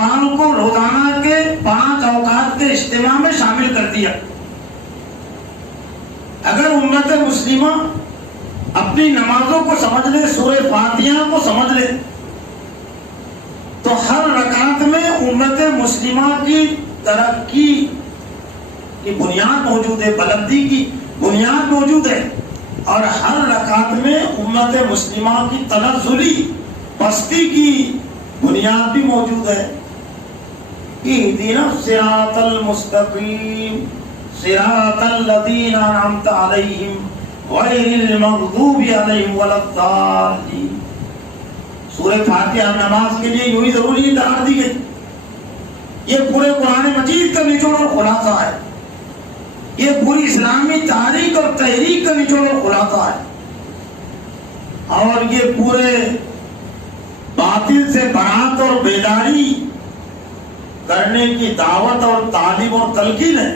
نماز کو روزانہ کے 5 اوقات کے اجتماع میں شامل کر دیا۔ اگر امت مسلمہ اپنی نمازوں کو سمجھ لے، سورہ فاتحہ کو سمجھ لے، تو ہر رکعت میں امت مسلمہ کی ترقی کی بنیاد موجود ہے، بلندی کی بنیاد موجود ہے، اور ہر رکعت میں امت مسلمہ کی تنزلی پستی کی بنیاد بھی موجود ہے۔ اہدنا الصراط المستقیم صراط الذین انعمت علیہم غیر المغضوب علیہم ولا الضالین۔ سورہ فاتحہ نماز کے لیے یوں ہی ضروری قرار دی گئی۔ یہ پورے قرآن مجید کا نچوڑ اور خلاصہ ہے، یہ پوری اسلامی تاریخ اور تحریک کا نچوڑ اور خلاصہ ہے، اور یہ پورے باطل سے برات اور بیداری کرنے کی دعوت اور تعلیم اور تلقین ہے۔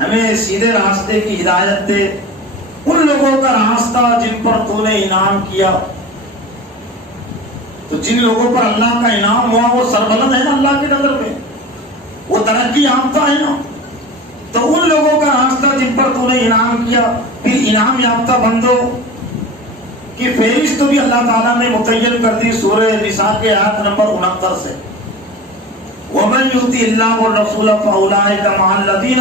ہمیں سیدھے راستے کی ہدایت دے، ان لوگوں کا راستہ جن پر تو نے انعام کیا۔ تو جن لوگوں پر اللہ کا انعام ہوا وہ سربلند ہے نا اللہ کی نظر میں، وہ ترقی یافتہ ہے نا۔ تو ان لوگوں کا راستہ جن پر تو نے انعام کیا، پھر انعام یافتہ بندوں کی فہرست بھی اللہ تعالیٰ نے متعین کر دی سورہ نساء کے آیت نمبر 69 سے۔ وَمَن يُطِعِ اللَّهَ وَالرَّسُولَ فَأُولَٰئِكَ مَعَ الَّذِينَ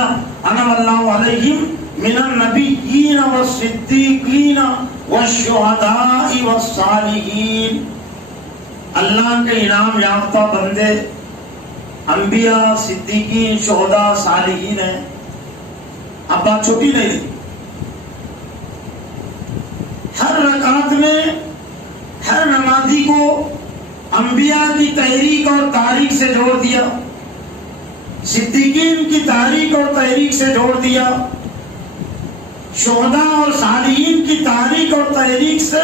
أَنْعَمَ اللَّهُ عَلَيْهِم مِّنَ النَّبِيِّينَ وَالصِّدِّيقِينَ وَالشُّهَدَاءِ وَالصَّالِحِينَ۔ اللہ کے انعام یافتہ بندے انبیاء، صدیقین، شہداء، صالحین ہیں۔ اب بات چھوٹی نہیں تھی۔ ہر رکعت میں ہر نمازی کو انبیاء کی تحریک اور تاریخ سے جوڑ دیا، صدیقین کی تاریخ اور تحریک سے جوڑ دیا، شہداء اور صالحین کی تاریخ اور تحریک سے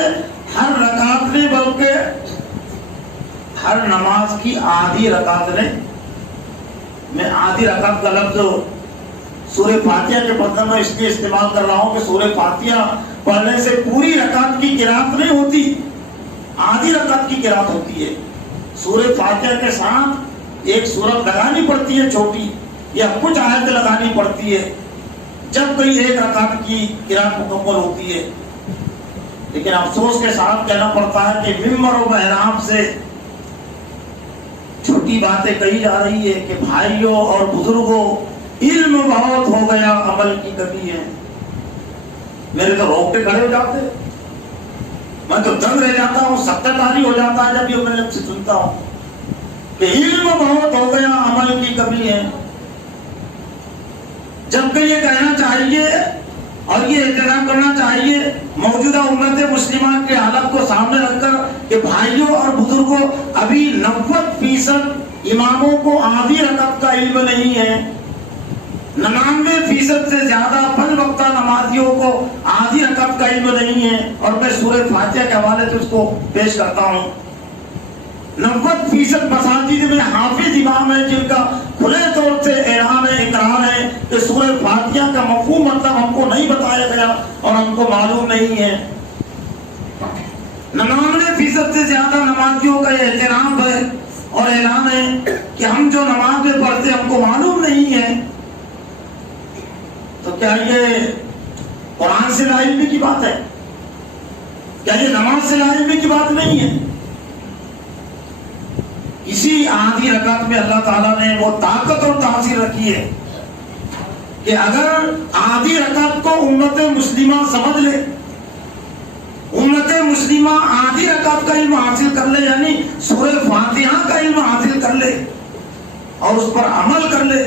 ہر رکعت نے، بلکہ ہر نماز کی آدھی رکعت نے، میں آدھی رکعت کا لفظ سورہ فاتحہ کے بدلے میں اس لیے استعمال کر رہا ہوں کہ سورہ فاتحہ پڑھنے سے پوری رکعت کی قرات نہیں ہوتی، آدھی رکعت کی قرات ہوتی ہے۔ سورہ فاتحہ کے ساتھ ایک سورت لگانی پڑتی ہے چھوٹی، یا کچھ آیت لگانی پڑتی ہے جب کوئی ایک رکعت کی قرات مکمل ہوتی ہے۔ لیکن افسوس کے ساتھ کہنا پڑتا ہے کہ ممبر و محراب سے چھوٹی باتیں کہی جا رہی ہے کہ بھائیوں اور بزرگوں علم بہت ہو گیا، عمل کی کمی ہے۔ میرے تو روکتے کھڑے ہو جاتے، میں تو دنگ رہ جاتا ہوں، سکتہ تاری ہو جاتا ہے جب یہ میں سے سنتا ہوں کہ علم بہت ہو گیا، عمل کی کمی ہے۔ جبکہ یہ کہنا چاہیے اور یہ اعتراف کرنا چاہیے موجودہ امت مسلمہ کے حالت کو سامنے رکھ کر کہ بھائیوں اور بزرگوں، ابھی 90% اماموں کو آدھی رکعت کا علم نہیں ہے، 99% سے زیادہ 5 وقتہ نمازیوں کو آدھی رکعت کا علم نہیں ہے۔ اور میں سورہ فاتحہ کے حوالے سے اس کو پیش کرتا ہوں۔ 90% مساجد میں حافظ امام ہیں جن کا کھلے طور سے اعلان ہے، اقرار ہے کہ سورہ فاتحہ کا مفہوم مطلب ہم کو نہیں بتایا گیا اور ہم کو معلوم نہیں ہے۔ 99% سے زیادہ نمازیوں کا یہ اعتراف ہے اور اعلان ہے کہ ہم جو نماز میں پڑھتے ہم کو معلوم نہیں ہے۔ تو کیا یہ قرآن سے لا علمی کی بات ہے؟ کیا یہ نماز سے لا علمی کی بات نہیں ہے؟ اسی آدھی رکعت میں اللہ تعالیٰ نے وہ طاقت اور تاثیر رکھی ہے کہ اگر آدھی رکعت کو امت مسلمہ سمجھ لے، امت مسلمہ آدھی رکعت کا علم حاصل کر لے، یعنی سورہ فاتحہ کا علم حاصل کر لے اور اس پر عمل کر لے،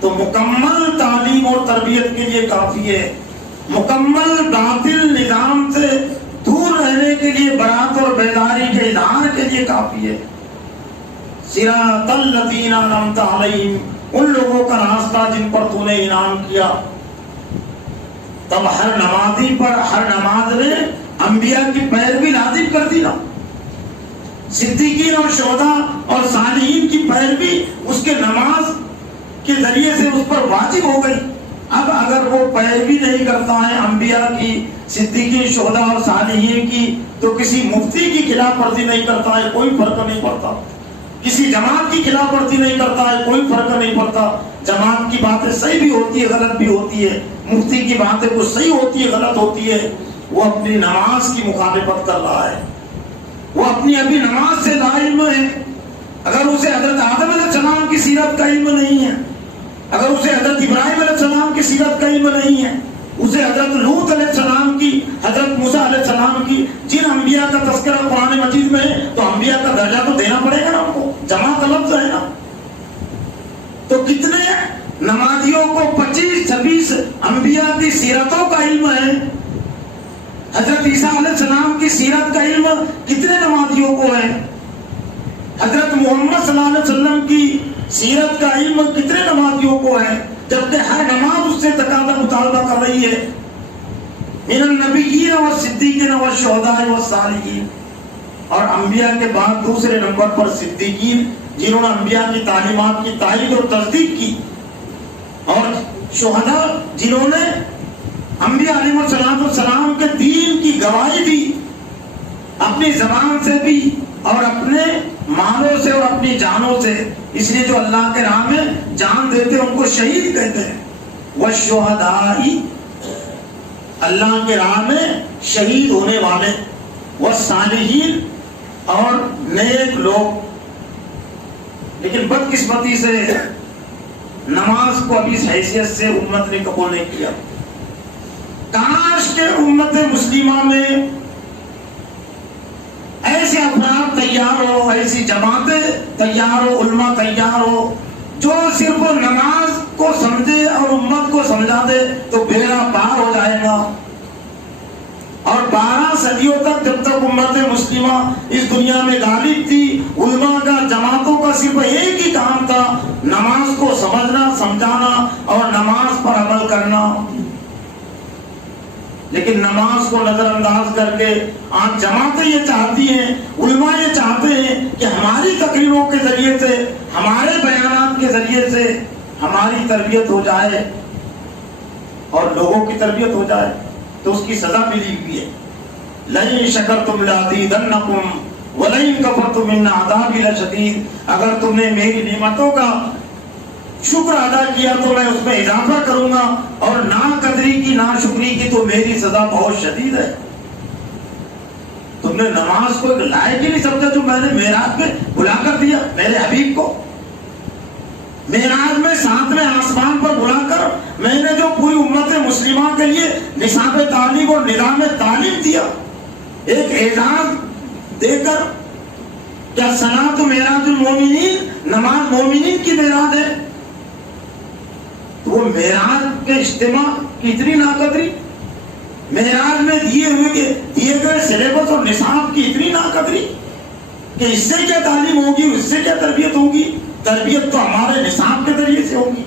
تو مکمل تعلیم اور تربیت کے لیے کافی ہے، مکمل باطل نظام سے دور رہنے کے لیے، برات اور بیداری کے اظہار کے لیے کافی ہے۔ صراط الذین انعمت علیہم، ان لوگوں کا راستہ جن پر تو نے انعام کیا۔ تب ہر نمازی پر ہر نماز نے انبیاء کی پیروی لازم کر دی نا، صدیقین اور شہداء اور صالحین کی پیروی اس کے نماز کے ذریعے سے اس پر واجب ہو گئی۔ اب اگر وہ پیروی نہیں کرتا ہے انبیاء کی، صدیقین، شہداء اور صالحین کی، تو کسی مفتی کی خلاف ورزی نہیں کرتا ہے، کوئی فرق نہیں پڑتا۔ کسی جماعت کی خلاف ورزی نہیں کرتا ہے، کوئی فرق نہیں پڑتا، جماعت کی باتیں صحیح بھی ہوتی ہے غلط بھی ہوتی ہے، مفتی کی باتیں کچھ صحیح ہوتی ہے غلط ہوتی ہے، وہ اپنی نماز کی مخالفت کر رہا ہے، وہ اپنی ابھی نماز سے لا علم ہے۔ اگر اسے حضرت آدم علیہ السلام کی سیرت کا علم نہیں ہے، اگر اسے حضرت ابراہیم علیہ السلام کی سیرت کا علم نہیں ہے، اسے حضرت لوط علیہ السلام کی، حضرت موسیٰ علیہ السلام کی، جن انبیاء کا تذکرہ قرآن مجید میں ہے، تو انبیاء کا درجہ تو دینا پڑے گا نا ان کو، جمع کا لفظ ہے نا۔ تو کتنے نمازیوں کو 25-26 انبیاء کی سیرتوں کا علم ہے، حضرت عیسیٰ علیہ السلام کی سیرت کا علم کتنے نمازیوں کو ہے، حضرت محمد صلی اللہ علیہ وسلم کی سیرت کا علم کتنے نمازیوں کو ہے، جبکہ ہر نماز اس سے تقاضا مطالبہ کر رہی ہے۔ من النبیین والصدیقین والشہداء والصالحین، اور انبیاء کے بعد دوسرے نمبر پر صدیقین، جنہوں نے انبیاء کی تعلیمات کی تائید اور تصدیق کی، اور شہداء، جنہوں نے انبیاء علیہ السلام کے دین کی گواہی دی، اپنی زبان سے بھی اور اپنے مالوں سے اور اپنی جانوں سے، اس لیے جو اللہ کے راہ میں جان دیتے ہیں ان کو شہید کہتے ہیں۔ والشہداء، اللہ کے راہ میں شہید ہونے والے، والصالحین، اور نیک لوگ۔ لیکن بدقسمتی سے نماز کو ابھی اس حیثیت سے امت نے قبول نہیں کیا۔ کاش کہ امت مسلمہ میں ایسے افراد تیار ہو، ایسی جماعتیں تیار ہو، علماء تیار ہو، جو صرف نماز کو سمجھے اور امت کو سمجھا دے تو بیڑا پار ہو جائے گا۔ اور 12 صدیوں تک جب تک امت مسلمہ اس دنیا میں غالب تھی، علماء کا، جماعتوں کا صرف ایک ہی کام تھا، نماز کو سمجھنا، سمجھانا اور نماز پر عمل کرنا۔ لیکن نماز کو نظر انداز کر کے آج جماعتیں یہ چاہتی ہیں، علماء یہ چاہتے ہیں کہ ہماری تقریروں کے ذریعے سے، ہمارے بیانات کے ذریعے سے ہماری تربیت ہو جائے اور لوگوں کی تربیت ہو جائے، تو اس کی سزا ملی ہوئی ہے۔ لئن شکرتم لازیدنکم ولئن کفرتم ان عذابی لشدید، اگر تم نے میری نعمتوں کا شکر ادا کیا تو میں اس میں اضافہ کروں گا، اور ناقدری کی، ناشکری کی تو میری سزا بہت شدید ہے۔ تم نے نماز کو ایک لائق ہی نہیں سمجھا جو میں نے معراج میں بلا کر دیا میرے حبیب کو، معراج میں 7ویں آسمان پر بلا کر میں نے جو پوری امت مسلمہ کے لیے نصاب تعلیم اور نظام تعلیم دیا، ایک اعزاز دے کر، کیا صلاۃ معراج المومنین، نماز مومنین کی معراج ہے؟ وہ معراج کے اجتماع کی اتنی ناقدری، معراج میں دیے گئے سلیبس اور نصاب کی اتنی ناقدری کہ اس سے کیا تعلیم ہوگی، اس سے کیا تربیت ہوگی؟ تربیت تو ہمارے نصاب کے ذریعے سے ہوگی،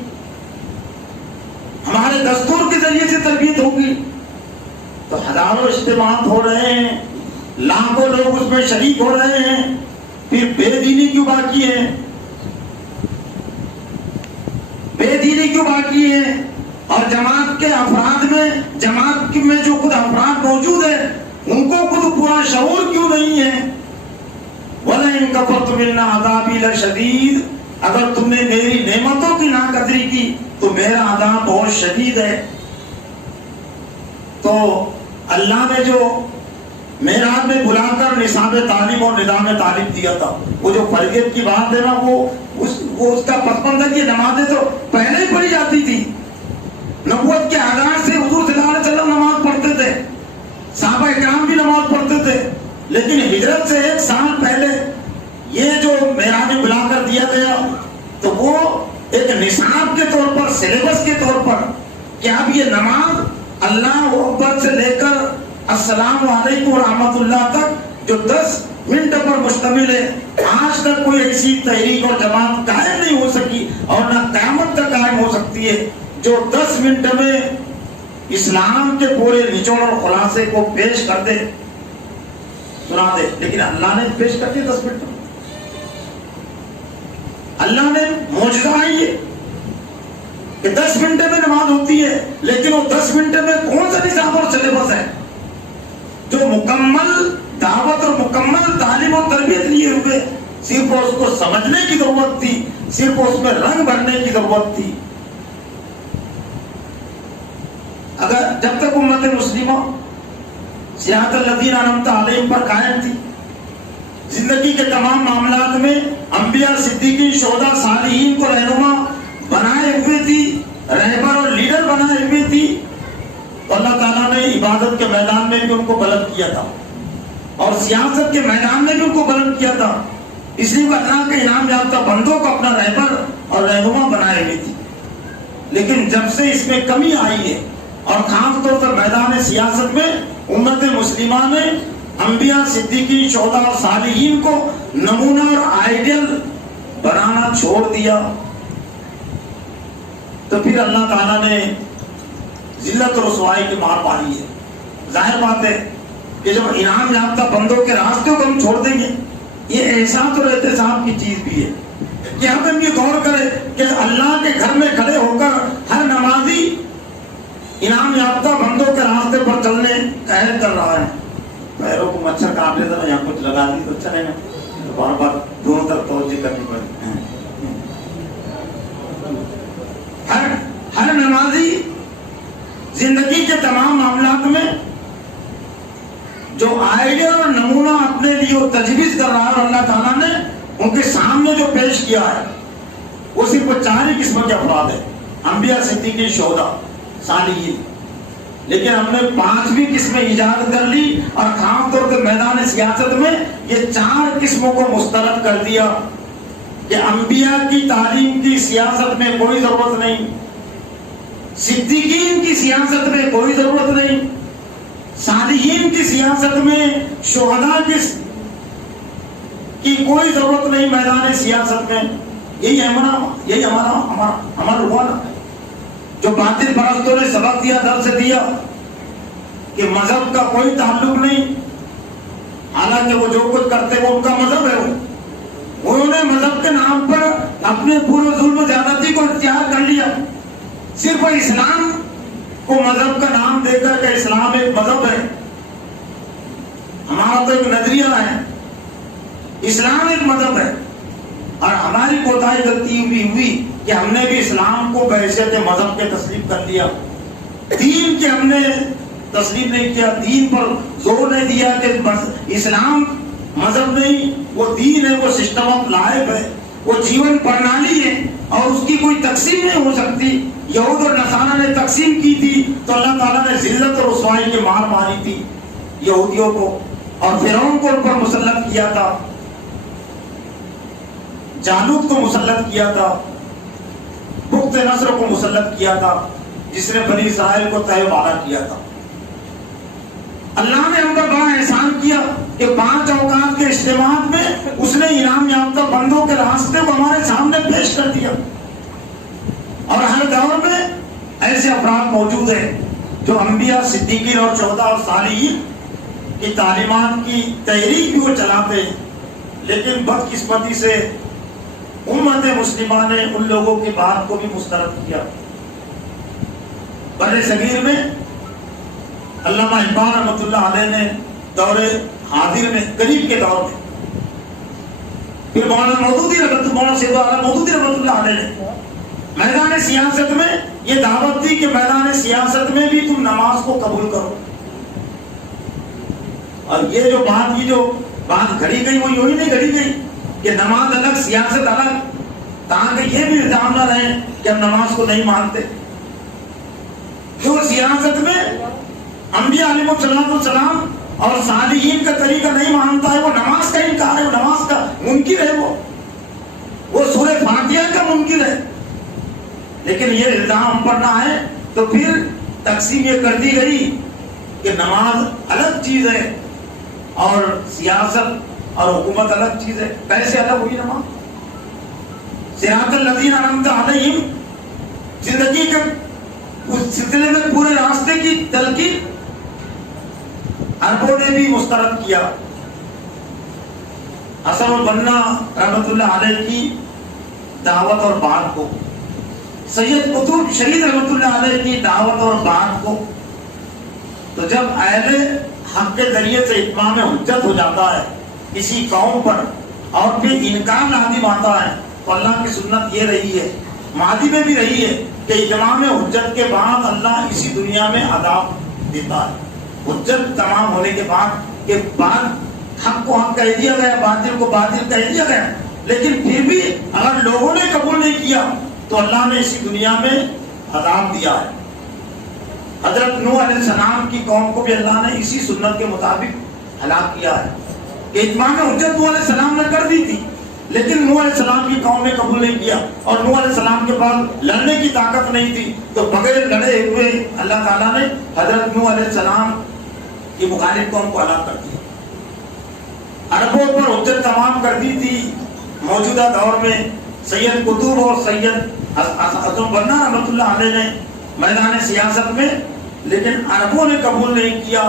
ہمارے دستور کے ذریعے سے تربیت ہوگی۔ تو ہزاروں اجتماعات ہو رہے ہیں، لاکھوں لوگ اس میں شریک ہو رہے ہیں، پھر بے دینی کیوں باقی ہے؟ بے دینی کیوں باقی ہے؟ اور جماعت کے افراد میں، جماعت میں جو خود افراد موجود ہیں ان کو خود پورا شعور کیوں نہیں ہے؟ وَلَئِن كَفَرْتُمْ إِنَّ عَذَابِي لَشَدِيدٌ، اگر تم نے میری نعمتوں کی ناقدری کی تو میرا عذاب بہت شدید ہے۔ تو اللہ نے جو معراج میں بلا کر نصاب تعلیم اور نظام تعلیم دیا تھا، وہ جو فرضیت کی بات ہے نا، وہ اس کا پس منظر، یہ نمازیں تو پہلے ہی پڑھی جاتی تھی۔ نبوت کے آغاز سے حضور صلی اللہ علیہ وسلم نماز پڑھتے تھے، صحابہ کرام بھی نماز پڑھتے تھے، لیکن ہجرت سے 1 سال پہلے یہ جو معراج میں بلا کر دیا گیا تو وہ ایک نصاب کے طور پر، سلیبس کے طور پر، کہ اب یہ نماز اللہ اکبر سے لے کر السلام علیکم ورحمۃ اللہ تک جو 10 منٹ پر مشتمل ہے، آج تک کوئی ایسی تحریک اور جماعت قائم نہیں ہو سکی اور نہ قیامت تک قائم ہو سکتی ہے جو 10 منٹ میں اسلام کے پورے نچوڑ اور خلاصے کو پیش کر دے، سنا دے۔ لیکن اللہ نے پیش کر دیا 10 منٹ میں، اللہ نے معجزہ ہے کہ 10 منٹ میں نماز ہوتی ہے، لیکن وہ 10 منٹ میں کون سا نصاب اور سلیبس ہے جو مکمل دعوت اور مکمل تعلیم اور تربیت لیے ہوئے صرف اس کو سمجھنے کی ضرورت تھی، صرف اس میں رنگ بھرنے کی ضرورت تھی۔ اگر جب تک امت مسلمہ صراط الذین انعمت علیہم پر قائم تھی، زندگی کے تمام معاملات میں انبیاء، صدیقین، شہداء، صالحین کو رہنما بنائے ہوئے تھی، رہبر اور لیڈر بنائے ہوئے تھی، تو اللہ تعالیٰ نے عبادت کے میدان میں بھی ان کو بلند کیا تھا اور سیاست کے میدان میں بھی ان کو بلند کیا تھا، اس لیے وہ اللہ کے انعام یافتہ بندوں کو اپنا رہبر اور رہنما بنائے ہوئے تھی۔ لیکن جب سے اس میں کمی آئی ہے اور خاص طور پر میدان سیاست میں امت مسلمہ نے انبیاء، صدیقین، شہداء اور صالحین کو نمونہ اور آئیڈیل بنانا چھوڑ دیا، تو پھر اللہ تعالیٰ نے ذلت و رسوائی کی مار ماری ہے۔ ظاہر بات ہے کہ جب انعام یافتہ بندوں کے راستے کو ہم چھوڑ دیں گے، یہ احساس اور احتساب کی چیز بھی ہے کہ ہم یہ غور کریں کہ اللہ کے گھر میں کھڑے ہو کر ہر نمازی انعام یافتہ بندوں کے راستے پر چلنے کا عہد کر رہا ہے۔ پیروں کو مچھر کاٹ لیتا ہے، یہاں کچھ لگا دی تو چلے نا، بار بار دونوں طرف توجہ کرنی پڑتی ہے۔ ہر نمازی زندگی کے تمام معاملات میں جو آئیڈیا اور نمونہ اپنے لیے تجویز کر رہا ہے، اور اللہ تعالیٰ نے ان کے سامنے جو پیش کیا ہے وہ صرف 4 ہی قسم کے افراد ہیں: انبیاء، صدیقین، شہداء، صالحین۔ لیکن ہم نے 5ویں قسمیں ایجاد کر لی اور خاص طور پہ میدان سیاست میں یہ 4 قسموں کو مسترد کر دیا کہ انبیاء کی تعلیم کی سیاست میں کوئی ضرورت نہیں، صدیقین کی سیاست میں کوئی ضرورت نہیں، صالحین کی سیاست میں، شہداء کی کوئی ضرورت نہیں میدان سیاست میں۔ یہی ہمارا روانہ جو باطل پرستوں نے سبق دیا، درس دیا کہ مذہب کا کوئی تعلق نہیں، حالانکہ وہ جو کچھ کرتے وہ ان کا مذہب ہے، انہوں نے مذہب کے نام پر اپنے پورے ظلم زیادتی کو اختیار کر لیا۔ صرف اسلام کو مذہب کا نام دے کر کہ اسلام ایک مذہب ہے، ہمارا تو ایک نظریہ ہے، اسلام ایک مذہب ہے، اور ہماری کوتاہی غلطی بھی ہوئی کہ ہم نے بھی اسلام کو بحیثیت مذہب کے تسلیم کر لیا، دین کے ہم نے تسلیم نہیں کیا، دین پر زور نہیں دیا کہ اسلام مذہب نہیں، وہ دین ہے، وہ سسٹم آف لائف ہے، وہ جیون پرنالی ہے اور اس کی کوئی تقسیم نہیں ہو سکتی۔ یہود اور نصارہ نے تقسیم کی تھی تو اللہ تعالیٰ نے ذلت اور رسوائی کی مار ماری تھی یہودیوں کو، اور فرعون کو ان پر مسلط کیا تھا، جالوت کو مسلط کیا تھا، بخت نصر کو مسلط کیا تھا، جس نے بنی اسرائیل کو تہہ بالا کیا تھا۔ اللہ نے ہم پر بڑا احسان کیا کہ 5 اوقات کے اجتماعات میں اس نے انعام یافتہ بندوں کے راستے کو ہمارے سامنے پیش کر دیا، اور ہر دور میں ایسے افراد موجود ہیں جو انبیاء، صدیقین اور شہداء اور صالحین کی تعلیمات کی تحریک بھی وہ چلاتے ہیں، لیکن بدقسمتی سے امت مسلمہ نے ان لوگوں کی بات کو بھی مسترد کیا۔ بر صغیر میں علامہ اقبال رحمۃ اللہ علیہ نے دور حاضر میں، قریب کے دور میں، پھر مولانا مودودی رحمۃ اللہ علیہ نے میدان سیاست میں یہ دعوت دی کہ میدان سیاست میں بھی تم نماز کو قبول کرو، اور یہ جو بات گھڑی گئی وہ یوں ہی نہیں گھڑی گئی کہ نماز الگ سیاست الگ، تاکہ یہ بھی الزام نہ رہے کہ ہم نماز کو نہیں مانتے۔ جو سیاست میں انبیاء علیہ السلام اور صالحین کا طریقہ نہیں مانتا ہے وہ نماز کا انکار ہے، وہ نماز کا منکر ہے، وہ سورہ فاتحہ کا منکر ہے۔ لیکن یہ الزام ہم پر نہ آئے تو پھر تقسیم یہ کر دی گئی کہ نماز الگ چیز ہے اور سیاست اور حکومت الگ چیز ہے۔ کیسے الگ ہوئی نماز؟ صراط الذین انعمت علیہم زندگی کے اس سلسلے میں پورے راستے کی تلقین عربوں نے بھی مسترد کیا۔ حسن البنا رحمۃ اللہ علیہ کی دعوت اور بات کو، سید قطب شہید رحمۃ اللہ علیہ کی دعوت اور بات کو، تو جب اہل حق کے ذریعے سے اتمام حجت ہو جاتا ہے کسی قوم پر اور پھر انکار لازم آتا ہے، تو اللہ کی سنت یہ رہی ہے، ماضی میں بھی رہی ہے، کہ اتمام حجت کے بعد اللہ اسی دنیا میں عذاب دیتا ہے۔ حجت تمام ہونے کے بعد کہ بعد حق کو حق کہہ دیا گیا، باطل کو باطل کہہ دیا گیا، لیکن پھر بھی اگر لوگوں نے قبول نہیں کیا تو اللہ نے اسی دنیا میں عذاب دیا ہے۔ حضرت نوح علیہ السلام کی قوم کو بھی اللہ نے اسی سنت کے مطابق ہلاک کیا ہے، کہ اتمام حجت نوح علیہ السلام نے کر دی تھی، لیکن نوح علیہ السلام کی قوم نے قبول نہیں کیا، اور نوح علیہ السلام کے پاس لڑنے کی طاقت نہیں تھی، تو بغیر لڑے ہوئے اللہ تعالیٰ نے حضرت نوح علیہ السلام کی مخالف قوم کو ہلاک کر دیا۔ عربوں پر حجت تمام کر دی تھی موجودہ دور میں سید قطب اور سید حسن بنا رحمۃ اللہ علیہ نے میدان سیاست میں، لیکن عربوں نے قبول نہیں کیا،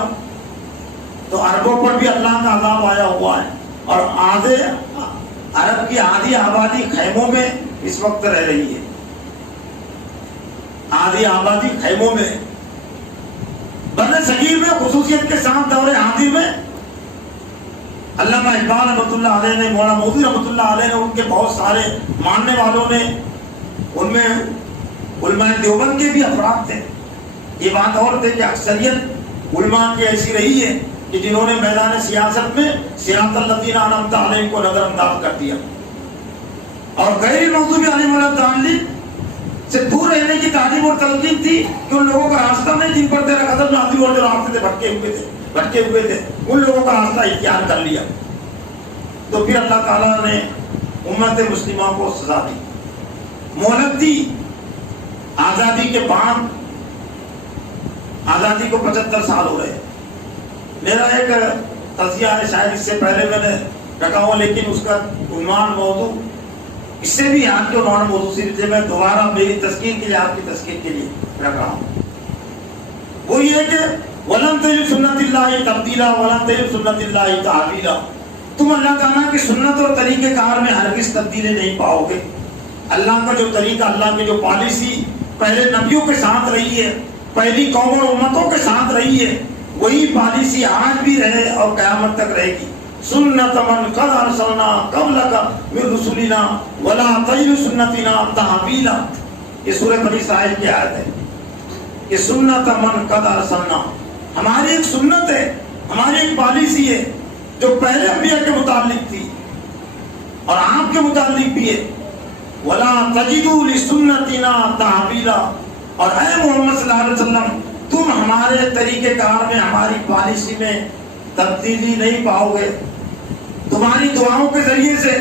تو عربوں پر بھی اللہ کا عذاب آیا ہوا ہے، اور آدھے عرب کی آدھی آبادی خیموں میں اس وقت رہ رہی ہے، آدھی آبادی خیموں میں۔ بر صغیر میں خصوصیت کے ساتھ دور حاضر میں علامہ اقبال رحمۃ اللہ علیہ نے، مولانا مودودی رحمۃ اللہ علیہ نے، ان کے بہت سارے ماننے والوں نے، ان میں علماء دیوبند کے بھی افراد تھے۔ یہ بات اور تھے کہ اکثریت علماء کی ایسی رہی ہے کہ جنہوں نے میدان سیاست میں صراط الذین انعمت علیہم کو نظر انداز کر دیا، اور غیر مغضوب علیہم ولا الضالین سے دور رہنے کی تعلیم اور تلقین تھی، کہ ان لوگوں کا راستہ نہیں جن پر تیرا قدم نازل اور جو راستے سے بھٹکے ہوئے تھے ان لوگوں کا راستہ اختیار کر لیا۔ تو پھر اللہ تعالیٰ نے امت مسلمہ کو سزا دی، مہلت دی۔ آزادی کے بعد، آزادی کو 75 سال ہو رہے۔ میرا ایک تجزیہ ہے، شاید اس سے پہلے میں نے رکھا ہوا، لیکن اس کا عنوان موضوع اس سے بھی یاد کے عنوان موضوع سے میں دوبارہ میری تذکیر کے لیے، آپ کی تذکیر کے لیے رکھ رہا ہوں۔ وہ یہ کہ وَلَن تَجِدَ سُنَّتِ اللَّهِ تَبْدِيلًا وَلَن تَجِدَ سُنَّتِ اللَّهِ تَحْوِيلًا۔ تم اللہ تعالیٰ کی سنت اور طریقہ کار میں ہرگز تبدیلی نہیں پاؤ گے۔ اللہ کا جو طریقہ، اللہ کی جو پالیسی پہلے نبیوں کے ساتھ رہی ہے، پہلی قوم اور امتوں کے ساتھ رہی ہے، وہی پالیسی آج بھی رہے اور قیامت تک رہے گی۔ سنت من قد ارسلنا قبلک من رسلنا ولا تجد سنتنا تحویلا۔ یہ سورہ بنی اسرائیل کی آیت ہے کہ سنت من قد ارسلنا، ہماری ایک سنت ہے، ہماری ایک پالیسی ہے جو پہلے انبیاء کے متعلق تھی اور آپ کے متعلق بھی ہے۔ ولا تجدوا لسنتنا تحویلا، اور اے محمد صلی اللہ علیہ وسلم تم ہمارے طریقہ کار میں، ہماری پالیسی میں تبدیلی نہیں پاؤ گے۔ تمہاری دعاؤں کے ذریعے سے،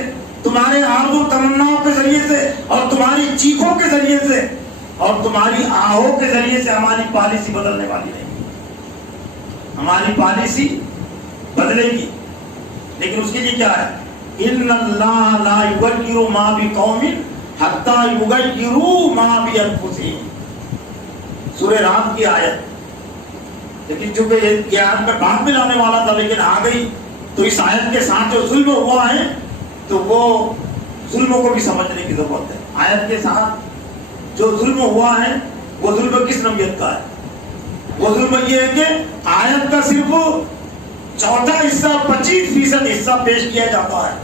تمہارے آرزو تمناؤں کے ذریعے سے، اور تمہاری چیخوں کے ذریعے سے، اور تمہاری آہوں کے ذریعے سے ہماری پالیسی بدلنے والی نہیں۔ ہماری پالیسی بدلے گی، لیکن اس کے لیے کیا ہے؟ ان اللہ لا یغیر ما بقوم حتی یغیروا ما بانفسہم، سورہ رات کی آیت۔ لیکن چونکہ یہ آیت میں بعد میں لانے والا تھا، لیکن آ گئی، تو اس آیت کے ساتھ جو ظلم ہوا ہے تو وہ ظلموں کو بھی سمجھنے کی ضرورت ہے۔ آیت کے ساتھ جو ظلم ہوا ہے وہ ظلم کس نوعیت کا ہے؟ وہ ظلم یہ ہے کہ آیت کا صرف چوتھا حصہ، 25% حصہ پیش کیا جاتا ہے،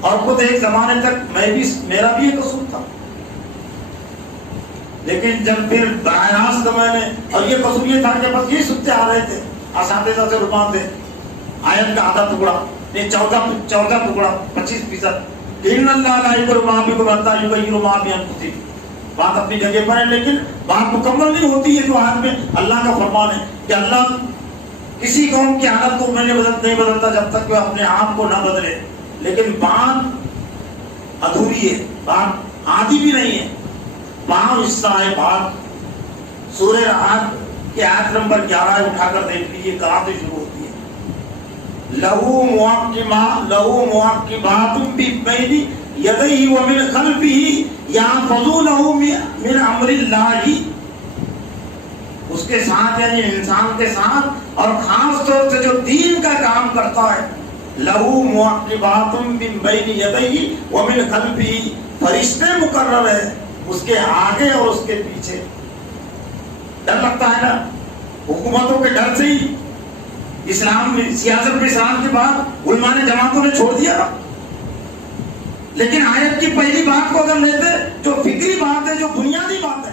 اور خود ایک زمانے تک میرا بھی یہ قصور تھا، لیکن جب پھر براہ راست میں نے، اور یہ قصور یہ تھا کہ بس یہ سنتے آ رہے تھے، اساتذہ سے رکا تھے، آیت کا آدھا ٹکڑا، یہ چوتھا ٹکڑا 25%، ان اللہ لا یغیر ما بقوم حتی یغیروا ما بانفسہم، بات اپنی جگہ پر ہے، لیکن بات مکمل نہیں ہوتی ہے۔ جو آیت میں اللہ کا فرمان ہے کہ اللہ کسی قوم کی حالت کو نہیں بدلتا جب تک وہ اپنے آپ کو نہ بدلے، لیکن بات ادھوری ہے، بات آدھی بھی نہیں ہے، وہاں حصہ ہے بات۔ سورہ رعد کی آیت نمبر 11 اٹھا کر دیکھ لیجیے، کہاں سے شروع ہوتی ہے؟ لہو معقبات من بین یدیہ ومن خلفہ یحفظونہ من امر اللہ، اس کے ساتھ یعنی انسان کے ساتھ، اور خاص طور سے جو دین کا کام کرتا ہے، لہو معقبات من بین یدیہ ومن خلفہ، فرشتے مقرر ہیں اس کے آگے اور اس کے پیچھے۔ ڈر لگتا ہے نا حکومتوں کے ڈر سے ہی اسلام میں سیاست میں اسلام کے بعد علماء نے جماعتوں نے چھوڑ دیا نا. لیکن آیت کی پہلی بات کو اگر لیتے جو فکری بات ہے جو بنیادی بات ہے